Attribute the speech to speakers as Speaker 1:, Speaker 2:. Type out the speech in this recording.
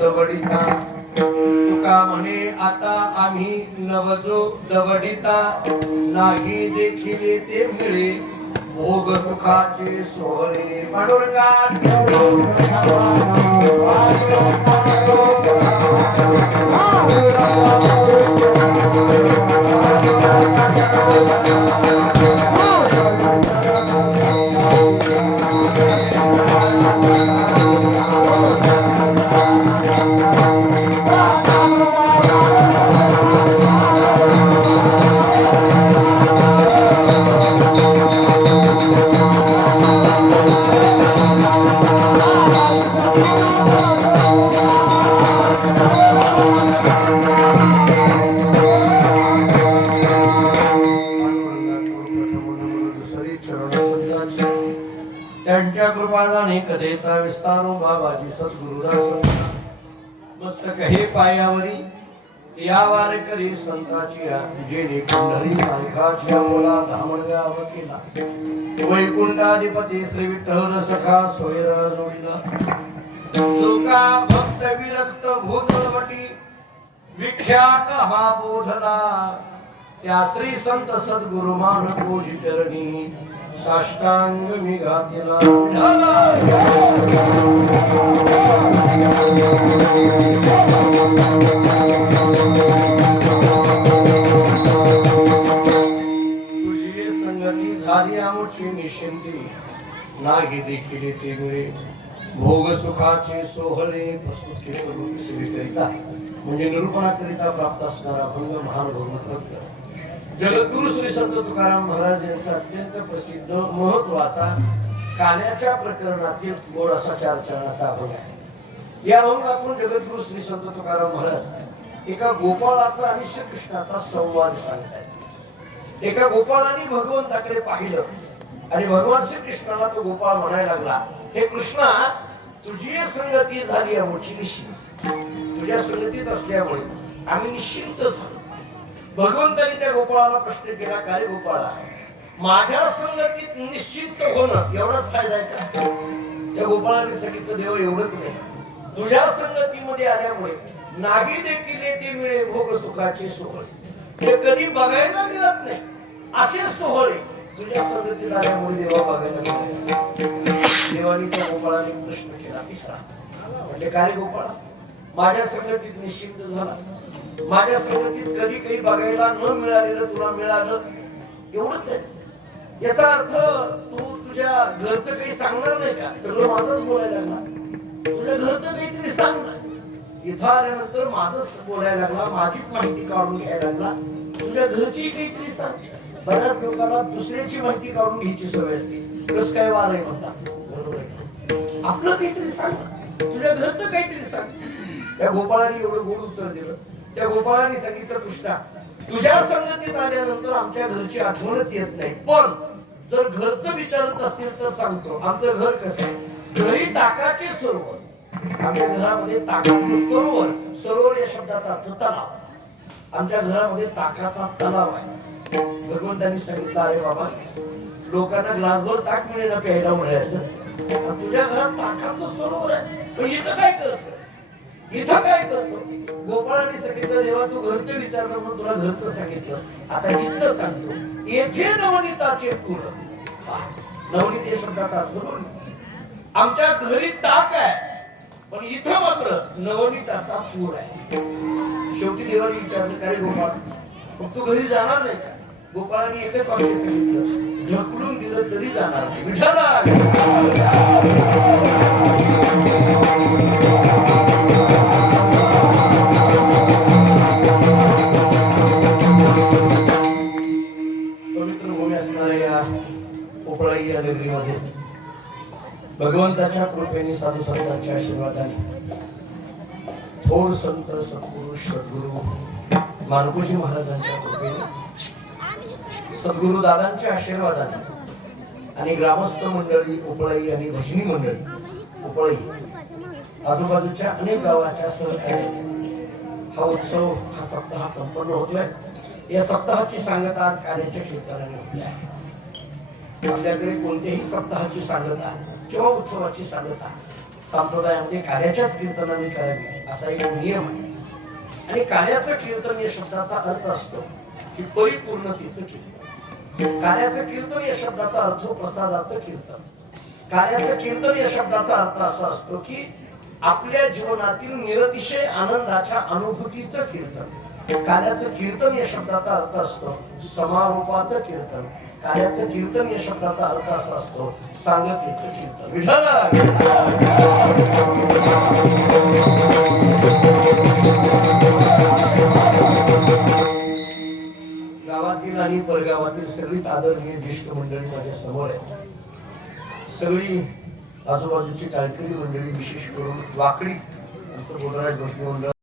Speaker 1: दवडिता. तुका म्हणे आता आम्ही नवजो दवडिता. नाही देखील ते मिळे. भोग सुखाचे सोहळे त्यांच्या कृपादाने कधेता विस्तारो बाबाजी सद्गुरुदास मस्तक हे पायावरी या वारकरी संताची जेणे पंढरी सारखाची बोला धामणगा केला. वैकुंठाधिपती श्री विठ्ठल सखा सोयरा जोडीला. चुका भक्त विरक्त भूतवटी विख्यात हा बोधला त्या श्री संत सद्गुरु मान पूजी चरणी साष्टांग मी तुझी संगती झाली आमची निश्चिंती नाही देखील ते मिळे भोग सुखाचे सोहळे सेवेकरिता म्हणजे निरूपणाकरिता प्राप्त असणारा अभंग महान भगवंत जगद्गुरु श्री संत तुकाराम महाराज यांचा अत्यंत प्रसिद्ध महत्त्वाचा कान्याच्या प्रकरणातील गोड असा चार चरणाचा अभंग आहे. या अभंगातून जगद्गुरु श्री संत तुकाराम महाराज एका गोपाळाचा आणि श्रीकृष्णाचा संवाद सांगतायत. एका गोपाळाने भगवंताकडे पाहिलं. आणि भगवान श्री कृष्णाला तो गोपाळ म्हणायला लागला हे कृष्णा तुझी संगती झाली आमची निश्चित. तुझ्या संगतीत असल्यामुळे आम्ही निश्चिंत झालो. भगवंताने त्या गोपाळाला प्रश्न केला का रे गोपाळा? माझ्या संगतीत निश्चिंत होणं एवढाच फायदा आहे का? त्या गोपाळाने सांगितलं देव एवढंच नाही. तुझ्या संगतीमध्ये आल्यामुळे नागी देखील ते मिळे भोग सुखाचे सोहळे. ते कधी बघायला मिळत नाही. असे सोहळे तुझ्या आल्यामुळे देवा बघायला त्या गोपाळाने प्रश्न केला तिसरा म्हणजे काय गोपाळा माझ्या संगतीत निश्चिंत झाला माझ्या संगतीत कधी काही बघायला न मिळालेलं तुला मिळालं एवढंच आहे याचा अर्थ तू तुझ्या घरचं काही सांगणार नाही का सगळं माझंच बोलायला लागला तुझ्या घरचं काहीतरी सांग ना इथं आल्यानंतर माझंच बोलायला लागला माझीच माहिती काढून घ्यायला लागला तुझ्या घरची काहीतरी सांग बऱ्याच लोकांना दुसऱ्याची माहिती काढून घ्यायची सवय असते. कस काय वार आहे म्हणतात आपलं काहीतरी सांग. तुझ्या घरचं काहीतरी सांग. त्या गोपाळाने एवढं गोड उत्तर दिलं. त्या गोपाळाने सांगितलं कृष्णा तुझ्या संगतीत आल्यानंतर आमच्या घरची आठवणच येत नाही. पण जर घरचं विचारत असतील तर सांगतो. आमचं घर कसं आहे? घरी ताकाचे सरोवर. आमच्या घरामध्ये ताकाचे सरोवर. सरोवर या शब्दाचा अर्थ तलाव. आमच्या घरामध्ये ताकाचा तलाव आहे. भगवंतांनी सांगितलं अरे बाबा लोकांना ग्लासभर ताक मिळेल प्यायला म्हणायचं. तुझ्या घरात ताकाचं सरोवर आहे. पण इथं काय करत इथं काय करतो गोपाळाने सांगितलं जेव्हा तू घरचं विचारलं म्हणून तुला घरचं सांगितलं. आता इथलं सांगतो. येथे नवनीताचे पूर नवनीत या शब्दाचा अर्थ आमच्या घरी ताक आहे पण इथं मात्र नवनीताचा पूर आहे. शेवटी देवाने विचारलं काय रे गोपाळ मग तू घरी जाणार नाही का? गोपाळाने एकच वाक्य सांगितलं ढकलून दिलं तरी जाणार नाही. पवित्र भूमी असणाऱ्या या उपळाई या नगरीमध्ये भगवंताच्या कृपेने साधू संतांच्या आशीर्वादाने थोर संत सत्पुरुष सद्गुरु मानकोजी महाराजांच्या कृपेने सद्गुरु दादांच्या आशीर्वादाने. आणि ग्रामस्थ मंडळी उपळई आणि भजनी मंडळी उपळई आजूबाजूच्या अनेक गावाच्या सहकार्याने हा उत्सव हा सप्ताह संपन्न होतोय. या सप्ताहाची सांगता आज कार्याच्या कीर्तनाने होती. आहे आपल्याकडे कोणत्याही सप्ताहाची सांगता किंवा उत्सवाची सांगता संप्रदायामध्ये कार्याच्याच कीर्तनाने करावी असा एक नियम आहे. आणि कार्याचं कीर्तन या शब्दाचा अर्थ असतो की परिपूर्णतेचं कीर्तन. कार्याचं कीर्तन या शब्दाचा अर्थ प्रसादाचं कीर्तन. कार्याचं कीर्तन या शब्दाचा अर्थ असा असतो की आपल्या जीवनातील निरतिशय आनंदाच्या अनुभूतीचं कीर्तन. कार्याचं कीर्तन या शब्दाचा अर्थ असतो समारोपाचं कीर्तन. कार्याचं कीर्तन या शब्दाचा अर्थ असा असतो सांगतेचं कीर्तन. विठ्ठल! गावातील आणि परगावातील सगळी आदरणीय ज्येष्ठ मंडळी माझ्यासमोर आहे सगळी आजूबाजूची टाळकरी मंडळी विशेष करून वाकडी आमचं गोलराज भोसले मंडळ.